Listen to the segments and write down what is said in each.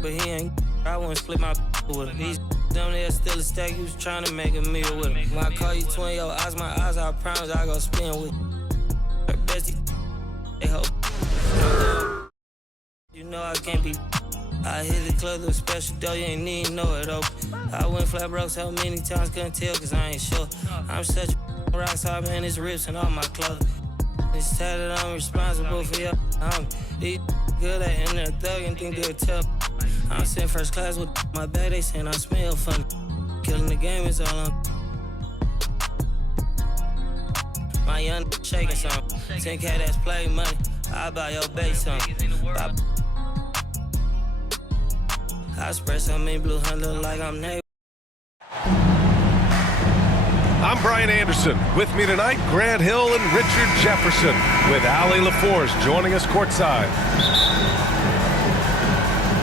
but he ain't. I wouldn't split my with him. He's down there still a stack. He was trying to make a meal with him. When I call you twin, your eyes, my eyes, I promise I go spin with her bestie. They hope. You know I can't be. I hit the club, look special, though, you ain't need know it open. I went flat broke so many times, couldn't tell, cause I ain't sure. I'm such a rock star, man, it's rips and all my clothes. It's sad that I'm responsible for y'all. I'm these good at in there thugging, think they'll tell. I'm sitting first class with my bag, they saying I smell funny. Killing the game is all I'm. My young shaking some. 10K that's play money. I buy your base some. I spread some in blue hunt, look like I'm neighbor. I'm Brian Anderson. With me tonight, Grant Hill and Richard Jefferson, with Allie LaForce joining us courtside.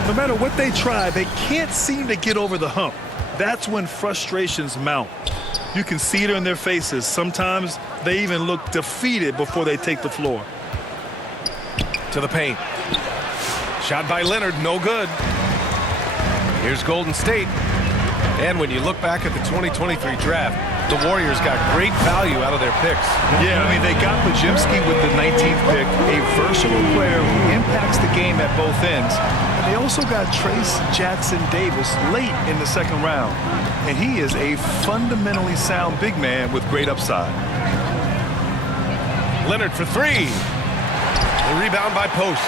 No matter what they try, they can't seem to get over the hump. That's when frustrations mount. You can see it in their faces. Sometimes they even look defeated before they take the floor. To the paint. Shot by Leonard, no good. Here's Golden State. And when you look back at the 2023 draft, the Warriors got great value out of their picks. Yeah, I mean, they got Podziemski with the 19th pick, a versatile player who impacts the game at both ends. And they also got Trace Jackson-Davis late in the second round. And he is a fundamentally sound big man with great upside. Leonard for three. The rebound by Post.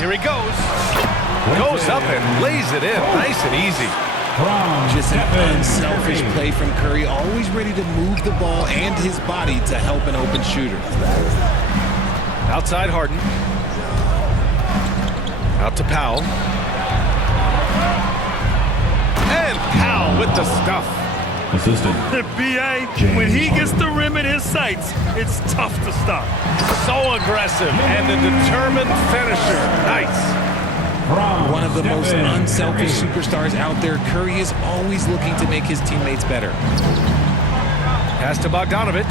Here he goes. Goes up and lays it in. Nice and easy. Just an unselfish play from Curry, always ready to move the ball and his body to help an open shooter. Outside Harden. Out to Powell. And Powell with the stuff. Assistant. B.A., when he gets the rim in his sights, it's tough to stop. So aggressive and a determined finisher. Nice. One of the most unselfish superstars out there, Curry is always looking to make his teammates better. Pass to Bogdanovic.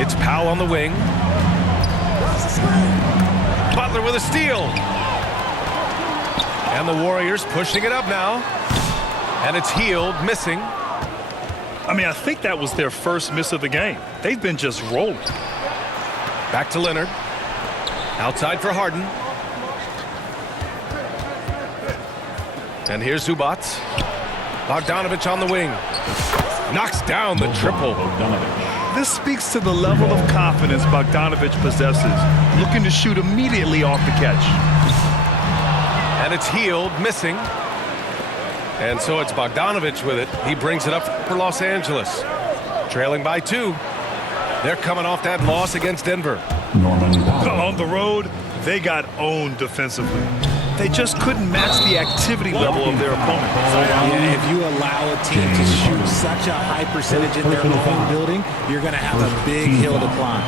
It's Powell on the wing. Butler with a steal. And the Warriors pushing it up now. And it's Hield missing. I mean, I think that was their first miss of the game. They've been just rolling. Back to Leonard. Outside for Harden. And here's Zubac. Bogdanovic on the wing. Knocks down the triple. This speaks to the level of confidence Bogdanovic possesses. Looking to shoot immediately off the catch. And it's Hield missing. And so it's Bogdanovic with it. He brings it up for Los Angeles. Trailing by 2. They're coming off that loss against Denver. On the road, they got owned defensively. They just couldn't match the activity level of their opponent. Yeah, if you allow a team to shoot such a high percentage in their own building, you're going to have a big hill to climb.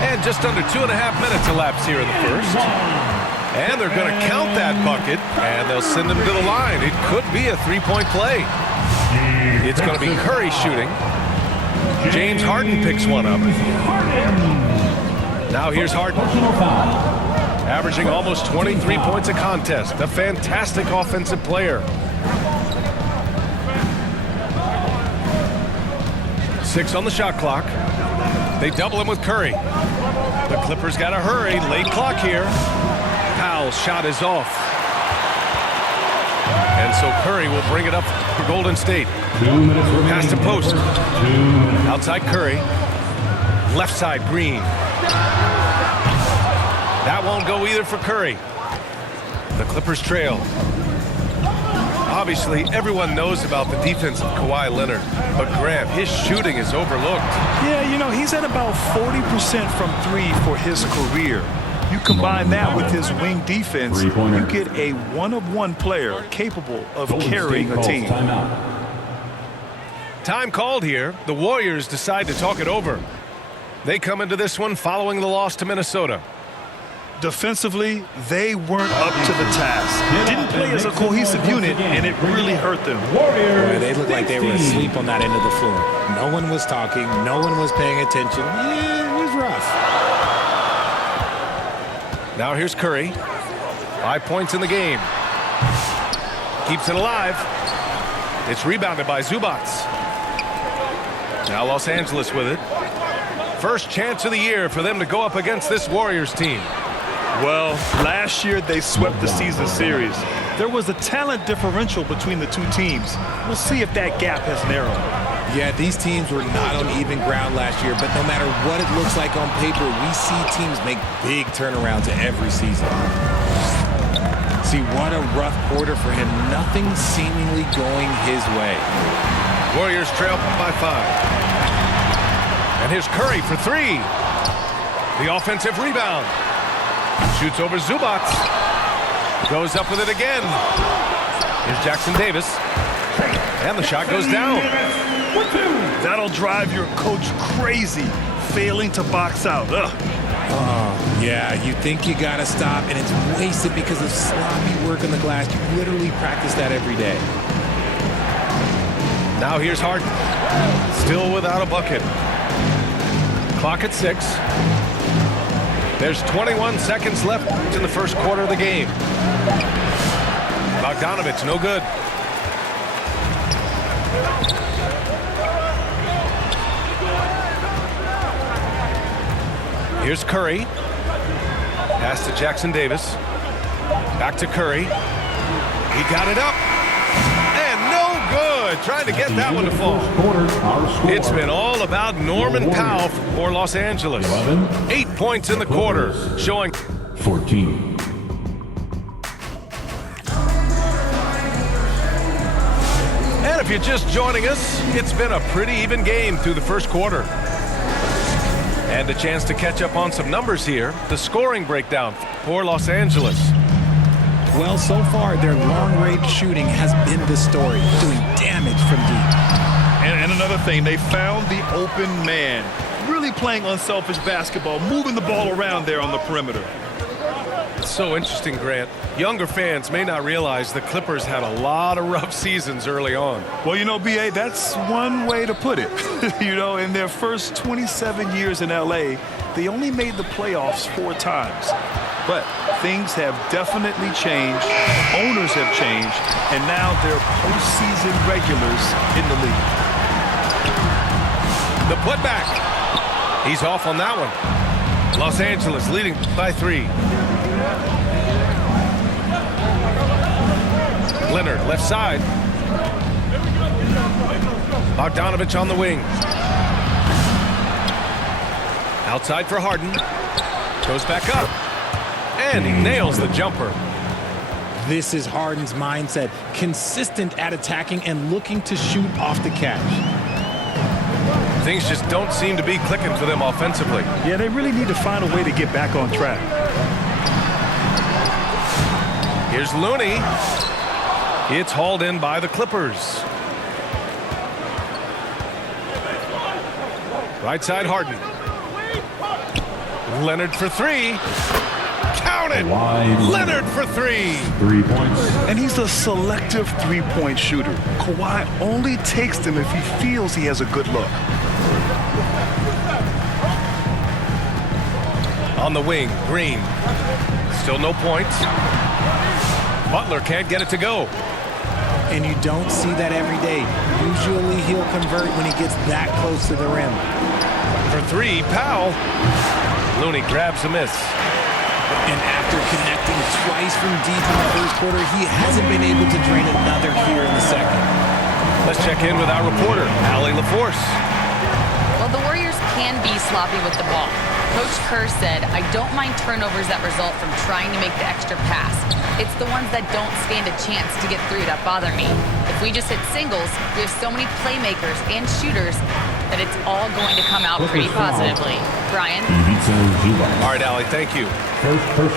And just under 2.5 minutes elapsed here in the first. And they're going to count that bucket, and they'll send him to the line. It could be a three-point play. It's going to be Curry shooting. James Harden picks one up. Now here's Harden. Averaging almost 23 points a contest. A fantastic offensive player. 6 on the shot clock. They double him with Curry. The Clippers got to hurry. Late clock here. Powell's shot is off. And so Curry will bring it up for Golden State. Pass to Post. Outside Curry. Left side Green. That won't go either for Curry. The Clippers trail. Obviously, everyone knows about the defense of Kawhi Leonard, but Grant, his shooting is overlooked. Yeah, you know, he's at about 40% from 3 for his career. You combine that with his wing defense, you get a one-of-one player capable of carrying a team. Time called here. The Warriors decide to talk it over. They come into this one following the loss to Minnesota. Defensively, they weren't up to the task. Didn't play as a cohesive unit, and it really hurt them. Boy, they looked like they were asleep on that end of the floor. No one was talking. No one was paying attention. Yeah, it was rough. Now here's Curry. 5 points in the game. Keeps it alive. It's rebounded by Zubac. Now Los Angeles with it. First chance of the year for them to go up against this Warriors team. Well, last year they swept the season series. There was a talent differential between the two teams. We'll see if that gap has narrowed. Yeah, these teams were not on even ground last year, but no matter what it looks like on paper, we see teams make big turnarounds every season. See, what a rough quarter for him. Nothing seemingly going his way. Warriors trail by 5. And here's Curry for 3. The offensive rebound. Shoots over Zubac. Goes up with it again. Here's Jackson Davis. And the shot goes down. That'll drive your coach crazy, failing to box out. Yeah, you think you got to stop, and it's wasted because of sloppy work on the glass. You literally practice that every day. Now here's Harden. Still without a bucket. Clock at 6. There's 21 seconds left in the first quarter of the game. Bogdanovich, no good. Here's Curry. Pass to Jackson Davis. Back to Curry. He got it up. And no good. Trying to get that one to fall. It's been all about Norman Powell for Los Angeles. 8 points in the quarter, showing 14. And if you're just joining us, it's been a pretty even game through the first quarter. And a chance to catch up on some numbers here. The scoring breakdown for Los Angeles. Well, so far, their long-range shooting has been the story, doing damage from deep. And another thing, they found the open man. Really playing unselfish basketball, moving the ball around there on the perimeter. It's so interesting, Grant. Younger fans may not realize the Clippers had a lot of rough seasons early on. Well, you know, B.A., that's one way to put it. You know, in their first 27 years in L.A., they only made the playoffs 4 times. But things have definitely changed, owners have changed, and now they're postseason regulars in the league. The putback. He's off on that one. Los Angeles leading by 3. Leonard, left side. Bogdanovich on the wing. Outside for Harden. Goes back up. And he nails the jumper. This is Harden's mindset, consistent at attacking and looking to shoot off the catch. Things just don't seem to be clicking for them offensively. Yeah, they really need to find a way to get back on track. Here's Looney. It's hauled in by the Clippers. Right side Harden. Leonard for 3. Count it! Leonard for 3. 3 points. And he's a selective three-point shooter. Kawhi only takes them if he feels he has a good look. On the wing, Green. Still no points. Butler can't get it to go. And you don't see that every day. Usually he'll convert when he gets that close to the rim. For 3, Powell. Looney grabs a miss. And after connecting twice from deep in the first quarter, he hasn't been able to drain another here in the second. Let's check in with our reporter, Allie LaForce. Well, the Warriors can be sloppy with the ball. Coach Kerr said, I don't mind turnovers that result from trying to make the extra pass. It's the ones that don't stand a chance to get through that bother me. If we just hit singles, we have so many playmakers and shooters that it's all going to come out pretty positively. Brian? All right, Allie, thank you.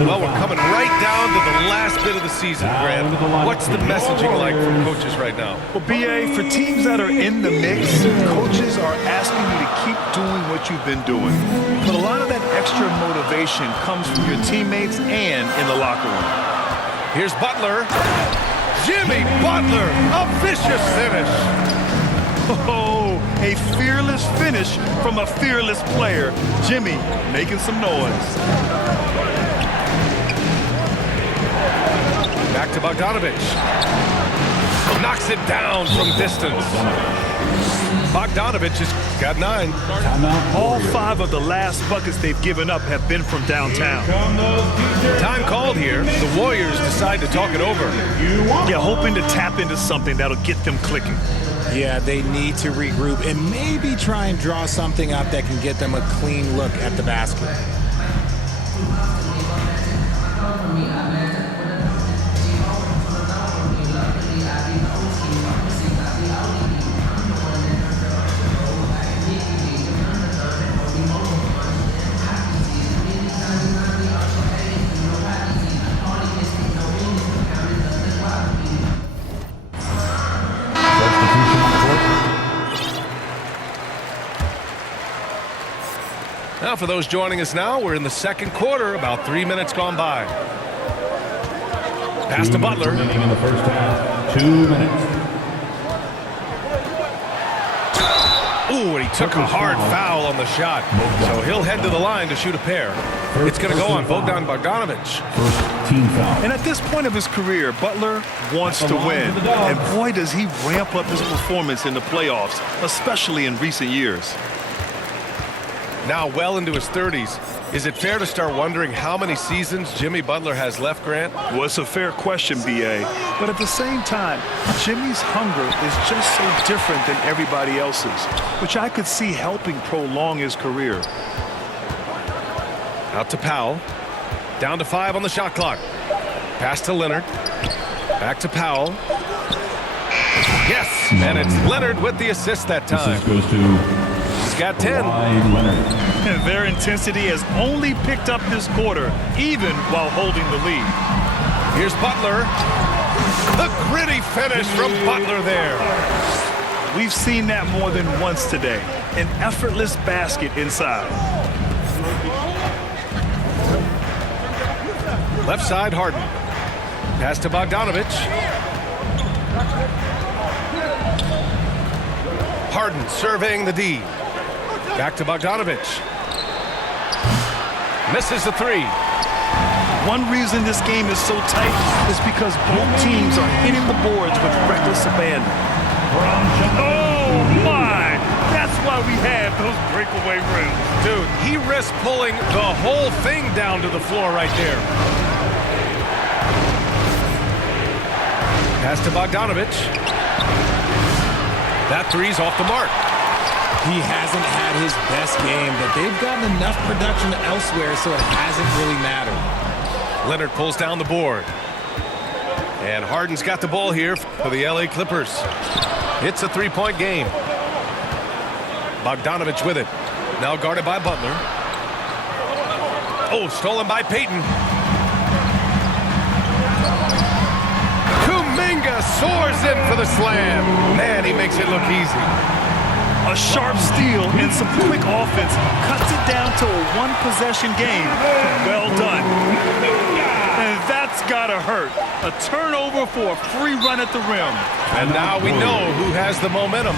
Well, we're coming right down to the last bit of the season, Grant. What's the messaging like from coaches right now? Well, B.A., for teams that are in the mix, coaches are asking you to keep doing what what you've been doing. But a lot of that extra motivation comes from your teammates and in the locker room. Here's Butler. Jimmy Butler, a vicious finish. Oh, a fearless finish from a fearless player. Jimmy making some noise. Back to Bogdanovich. Knocks it down from distance. Bogdanovich has got 9. All 5 of the last buckets they've given up have been from downtown. Time called here. The Warriors decide to talk it over. Yeah, hoping to tap into something that'll get them clicking. Yeah, they need to regroup and maybe try and draw something up that can get them a clean look at the basket. Now, for those joining us now, we're in the second quarter, about 3 minutes gone by. Pass to Butler. Remaining in the first half. 2 minutes. Ooh, and he took a hard foul on the shot. So he'll head to the line to shoot a pair. It's going to go on Bogdan Bogdanovich. First team foul. And at this point of his career, Butler wants to win. And boy, does he ramp up his performance in the playoffs, especially in recent years. Now well into his 30s. Is it fair to start wondering how many seasons Jimmy Butler has left, Grant? Well, it's a fair question, B.A. But at the same time, Jimmy's hunger is just so different than everybody else's, which I could see helping prolong his career. Out to Powell. Down to 5 on the shot clock. Pass to Leonard. Back to Powell. Yes! And it's Leonard with the assist that time. Assist goes to Got 10. Leonard. And their intensity has only picked up this quarter, even while holding the lead. Here's Butler. The gritty finish from Butler there. We've seen that more than once today. An effortless basket inside. Left side, Harden. Pass to Bogdanovich. Harden surveying the D. Back to Bogdanovich. Misses the 3. One reason this game is so tight is because both teams are hitting the boards with reckless abandon. Oh, my! That's why we have those breakaway rims. Dude, he risked pulling the whole thing down to the floor right there. Pass to Bogdanovich. That 3's off the mark. He hasn't had his best game, but they've gotten enough production elsewhere, so it hasn't really mattered. Leonard pulls down the board. And Harden's got the ball here for the LA Clippers. It's a 3-point game. Bogdanovich with it. Now guarded by Butler. Oh, stolen by Payton. Kuminga soars in for the slam. Man, he makes it look easy. A sharp steal and some quick offense cuts it down to a one-possession game. Well done. And that's gotta hurt. A turnover for a free run at the rim. And now we know who has the momentum.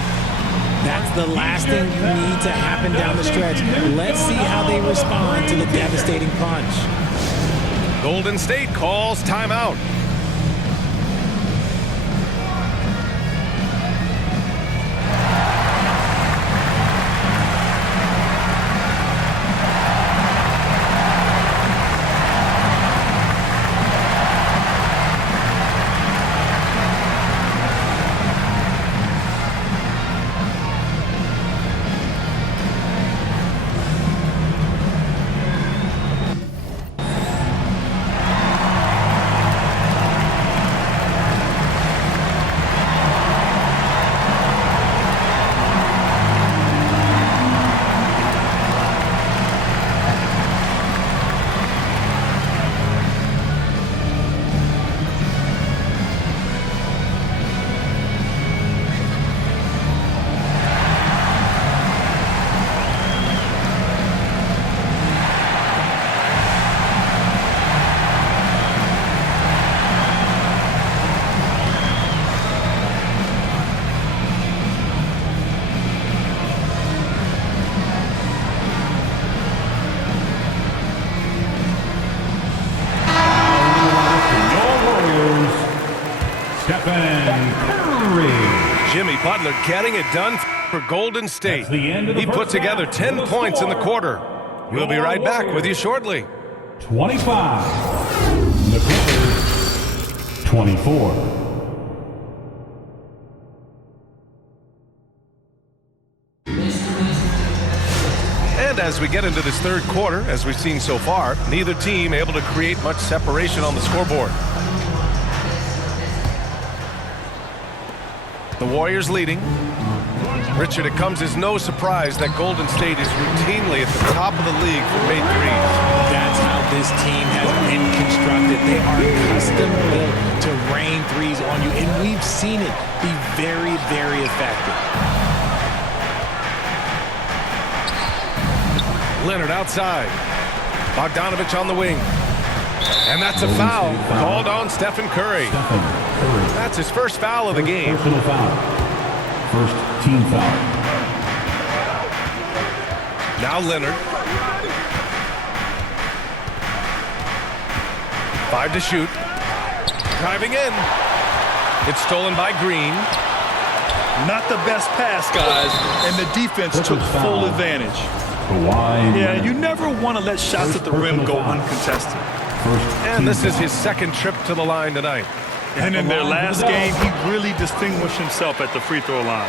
That's the last thing you need to happen down the stretch. Let's see how they respond to the devastating punch. Golden State calls timeout. Butler getting it done for Golden State. That's the end of the He put first together half. 10 points in the quarter. We'll be right back with you shortly. 25. The Clippers, 24. And as we get into this third quarter, as we've seen so far, neither team able to create much separation on the scoreboard. The Warriors leading. Richard, it comes as no surprise that Golden State is routinely at the top of the league for made threes. That's how this team has been constructed. They are custom built to rain threes on you, and we've seen it be very, very effective. Leonard outside. Bogdanovich on the wing. And that's a foul called on Stephen Curry. That's his first foul of the game. Personal foul. First team foul. Now Leonard. 5 to shoot. Driving in. It's stolen by Green. Not the best pass, guys, and the defense took full advantage. Yeah, you never want to let shots at the rim go uncontested. And this is his second trip to the line tonight. And in their last game, he really distinguished himself at the free throw line.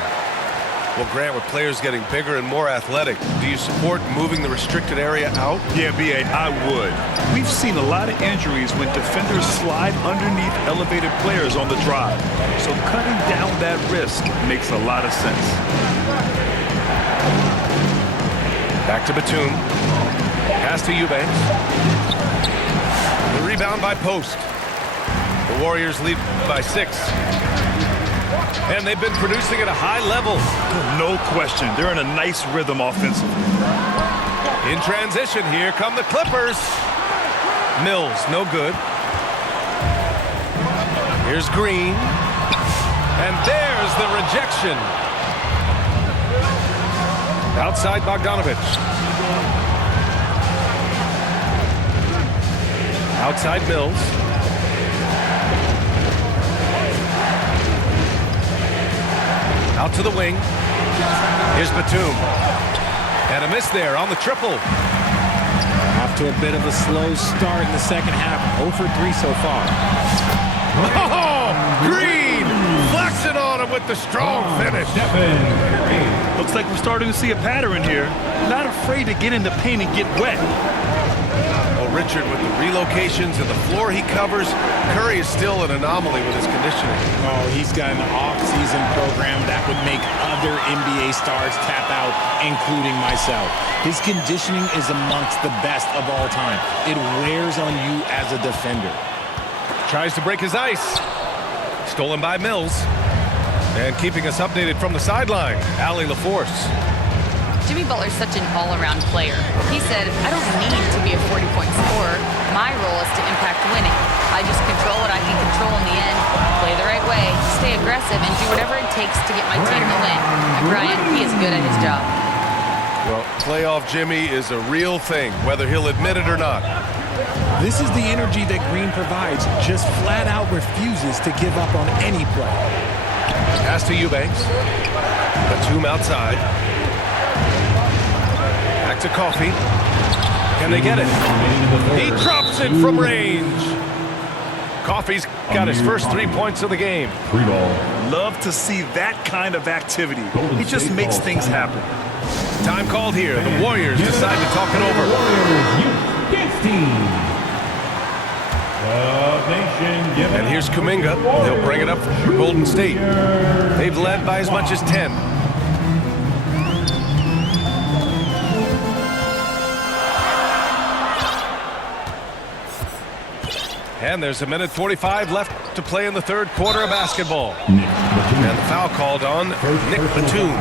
Well, Grant, with players getting bigger and more athletic, do you support moving the restricted area out? Yeah, B.A., I would. We've seen a lot of injuries when defenders slide underneath elevated players on the drive. So cutting down that risk makes a lot of sense. Back to Batum. Pass to Eubanks. The rebound by Post. The Warriors lead by 6. And they've been producing at a high level. No question. They're in a nice rhythm offensively. In transition, here come the Clippers. Mills, no good. Here's Green. And there's the rejection. Outside Bogdanovich. Outside Mills. Out to the wing. Here's Batum. And a miss there on the triple. Off to a bit of a slow start in the second half. 0 for 3 so far. Oh, Green flexing on him with the strong finish. Looks like we're starting to see a pattern here. Not afraid to get in the paint and get wet. Well, Richard, with the relocations and the floor he covers, Curry is still an anomaly with his conditioning. Oh, he's got an off-season program that would make other NBA stars tap out, including myself. His conditioning is amongst the best of all time. It wears on you as a defender. Tries to break his ice. Stolen by Mills. And keeping us updated from the sideline, Allie LaForce. Jimmy Butler's such an all-around player. He said, I don't need to be a 40-point scorer. My role is to impact winning. I just control what I can control in the end, play the right way, stay aggressive, and do whatever it takes to get my team to win. And Brian, he is good at his job. Well, playoff Jimmy is a real thing, whether he'll admit it or not. This is the energy that Green provides. Just flat out refuses to give up on any play. Pass to Eubanks. Batum outside. Back to Coffey. Can they get it? He drops it from range. Coffey's got his first 3 points of the game. Free ball. Love to see that kind of activity. He just makes things happen. Time called here. The Warriors decide to talk it over. Warriors Youth Dance Team. And here's Kuminga. He'll bring it up for Golden State. They've led by as much as 10. And there's 1:45 left to play in the third quarter of basketball. And the foul called on Nick Batum.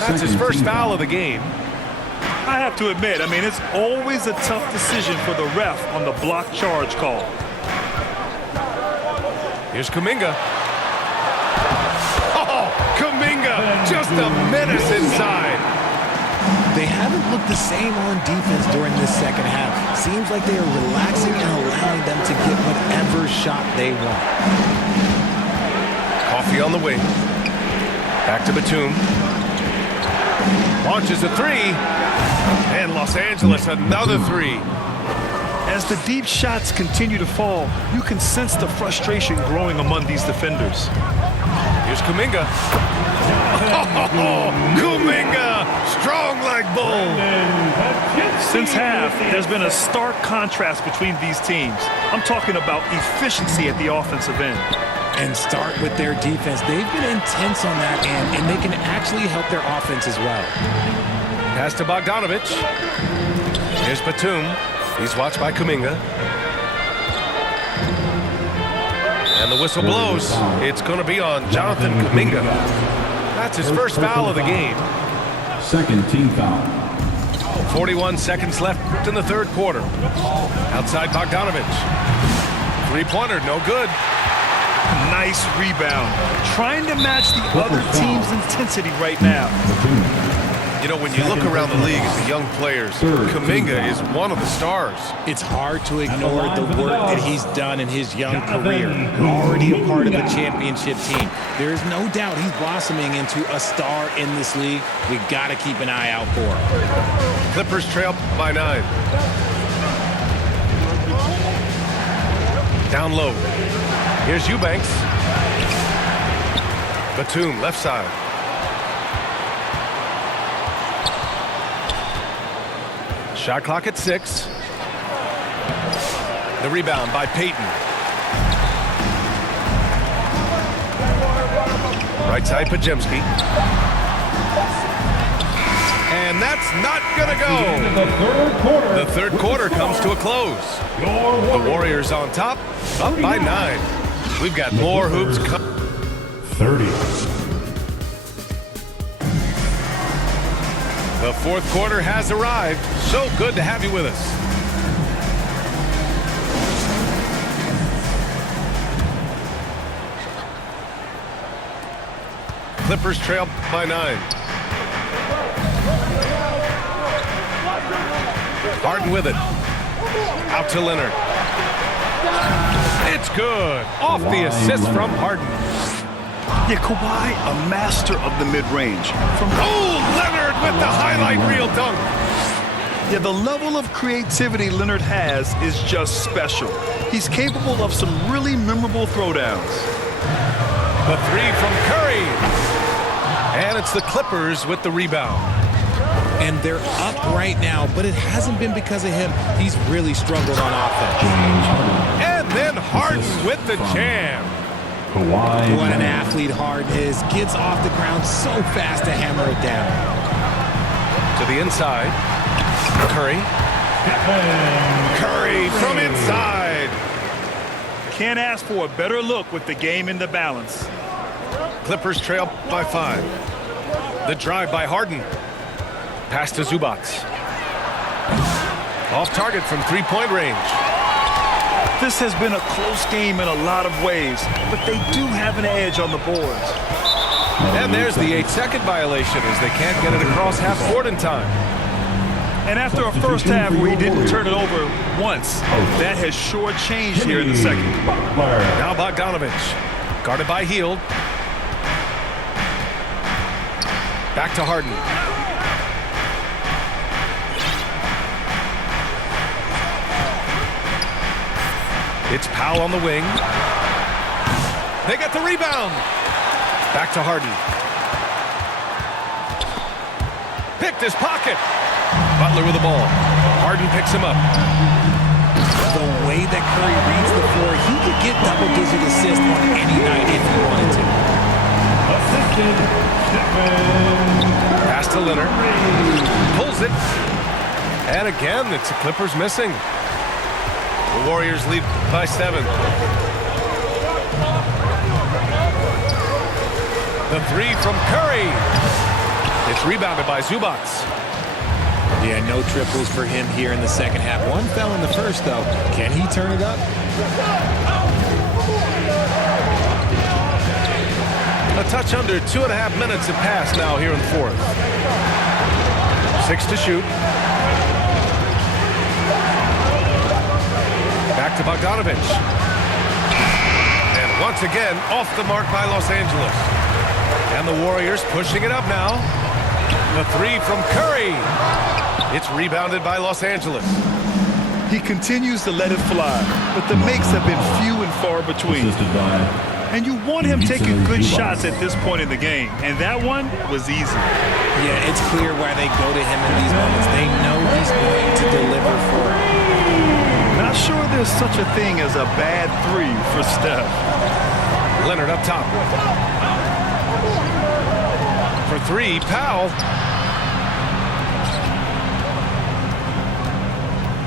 That's his first foul of the game. I have to admit, it's always a tough decision for the ref on the block charge call. Here's Kuminga. Oh, Kuminga, just a menace inside. They haven't looked the same on defense during this second half. Seems like they are relaxing and allowing them to get whatever shot they want. Coffey on the wing. Back to Batum. Launches a three. And Los Angeles another three. As the deep shots continue to fall, you can sense the frustration growing among these defenders. Here's Kuminga. Oh, Kuminga! Strong like bull. Since half, there's been a stark contrast between these teams. I'm talking about efficiency at the offensive end. And start with their defense. They've been intense on that end, and they can actually help their offense as well. Pass to Bogdanovich. Here's Batum. He's watched by Kuminga. And the whistle blows. It's going to be on Jonathan Kuminga. That's his first foul of the game. Second team foul. 41 seconds left in the third quarter. Outside Bogdanovich. Three-pointer, no good. Nice rebound. Trying to match the other team's intensity right now. You know, when you look around the league at the young players, Kuminga is one of the stars. It's hard to ignore the work that he's done in his young career. Already a part of a championship team. There is no doubt he's blossoming into a star in this league. We got to keep an eye out for him. Clippers trail by 9. Down low. Here's Eubanks. Batum, left side. Shot clock at 6. The rebound by Payton. Right side, Podziemski. And that's not going to go. The third quarter comes to a close. The Warriors on top, up by 9. We've got more hoops coming. 30. The fourth quarter has arrived. So good to have you with us. Clippers trail by 9. Harden with it. Out to Leonard. It's good. Off the assist from Harden. Yeah, Kawhi, a master of the mid-range. Leonard with the highlight reel dunk. Yeah, the level of creativity Leonard has is just special. He's capable of some really memorable throwdowns. The three from Curry. And it's the Clippers with the rebound. And they're up right now, but it hasn't been because of him. He's really struggled on offense. And then Harden with the jam. Kawhi. What an athlete Harden is. Gets off the ground so fast to hammer it down. To the inside. Curry. Curry from inside. Can't ask for a better look with the game in the balance. Clippers trail by 5. The drive by Harden. Pass to Zubac. Off target from three-point range. This has been a close game in a lot of ways, but they do have an edge on the boards. And there's the 8-second violation as they can't get it across half court in time. And after a first half where he didn't turn it over once, that has sure changed here in the second. Now Bogdanovich. Guarded by Hield. Back to Harden. It's Powell on the wing. They get the rebound. Back to Harden. Picked his pocket. Butler with the ball. Harden picks him up. The way that Curry reads the floor, he could get double-digit assists on any night if he wanted to. Assisted. Pass to Leonard. Pulls it. And again, it's the Clippers missing. The Warriors lead by 7. The three from Curry. It's rebounded by Zubac. Yeah, no triples for him here in the second half. One fell in the first, though. Can he turn it up? A touch under 2.5 minutes have passed now here in the fourth. 6 to shoot. Back to Bogdanovich. And once again, off the mark by Los Angeles. And the Warriors pushing it up now. The three from Curry. It's rebounded by Los Angeles. He continues to let it fly, but the makes have been few and far between. Assisted by And you want him taking good shots at this point in the game, and that one was easy. Yeah, it's clear why they go to him in these moments. They know he's going to deliver for them. Not sure there's such a thing as a bad three for Steph. Leonard up top. For three, Powell.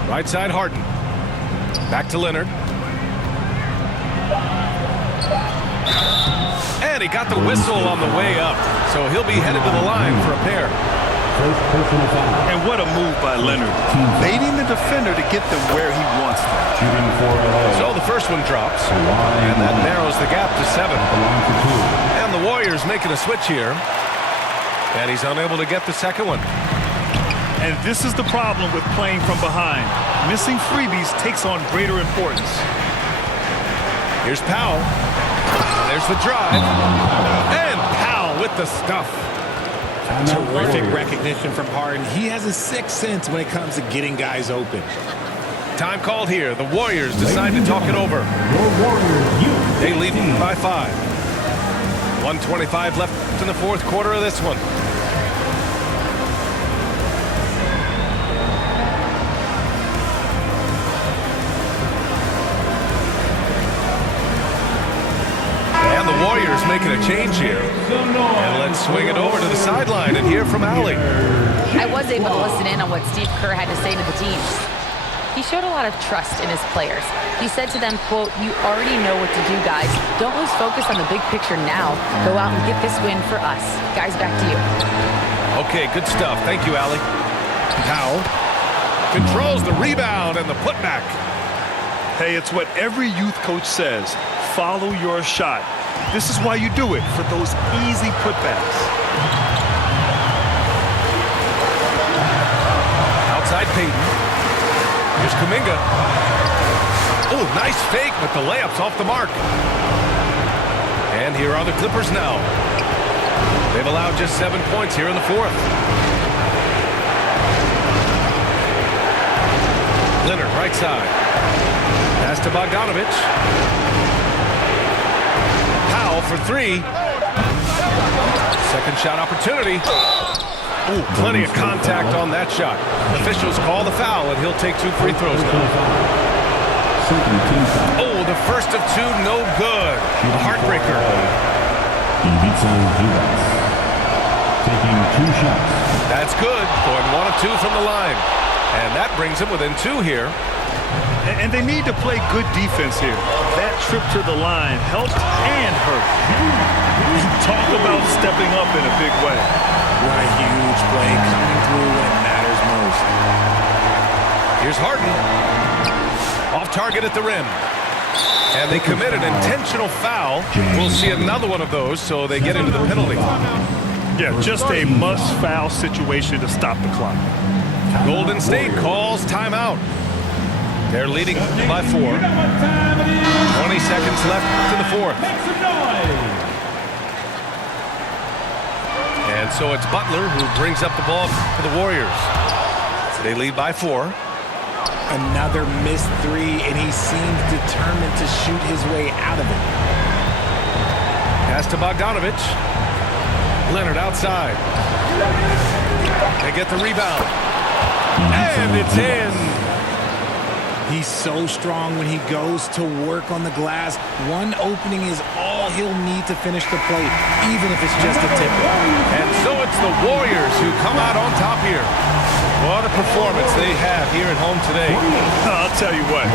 Right side, Harden. Back to Leonard. And he got the whistle on the way up. So he'll be headed to the line for a pair. first personal foul. And what a move by Leonard. Baiting the defender to get them where he wants them. Shooting for LA. So the first one drops. And that narrows the gap to 7. The line for 2. And the Warriors making a switch here. And he's unable to get the second one. And this is the problem with playing from behind. Missing freebies takes on greater importance. Here's Powell. There's the drive. And Powell with the stuff. Terrific recognition from Harden. He has a sixth sense when it comes to getting guys open. Time called here. The Warriors decide to talk it over. They lead by 5. 1:25 left in the fourth quarter of this one. And the Warriors making a change here. And let's swing it over to the sideline and hear from Allie. I was able to listen in on what Steve Kerr had to say to the team. He showed a lot of trust in his players. He said to them, quote, "You already know what to do, guys. Don't lose focus on the big picture now. Go out and get this win for us. Guys, back to you." Okay, good stuff. Thank you, Allie. Powell controls the rebound and the putback. Hey, it's what every youth coach says. Follow your shot. This is why you do it, for those easy putbacks. Outside Payton. Here's Kuminga. Oh, nice fake, but the layup's off the mark. And here are the Clippers now. They've allowed just 7 points here in the fourth. Leonard, right side. Pass to Bogdanovich. Powell for 3. Second shot opportunity. Ooh, plenty of contact on that shot. Officials call the foul, and he'll take 2 free throws now. Oh, the first of 2, no good. A heartbreaker. Ivica Zubac. Taking 2 shots. That's good. Going 1 of 2 from the line. And that brings him within 2 here. And they need to play good defense here. That trip to the line helped and hurt. Talk about stepping up in a big way. What a huge play coming through when it matters most. Here's Harden. Off target at the rim. And they commit an intentional foul. We'll see another one of those, so they get into the penalty. Yeah, just a must-foul situation to stop the clock. Golden State calls timeout. They're leading by 4. 20 seconds left in the fourth. And so it's Butler who brings up the ball for the Warriors. They lead by 4. Another missed 3, and he seems determined to shoot his way out of it. Pass to Bogdanovich. Leonard outside. They get the rebound. And it's in. He's so strong when he goes to work on the glass. One opening is all he'll need to finish the play, even if it's just a tip. And so it's the Warriors who come out on top here. What a performance they have here at home today. I'll tell you what,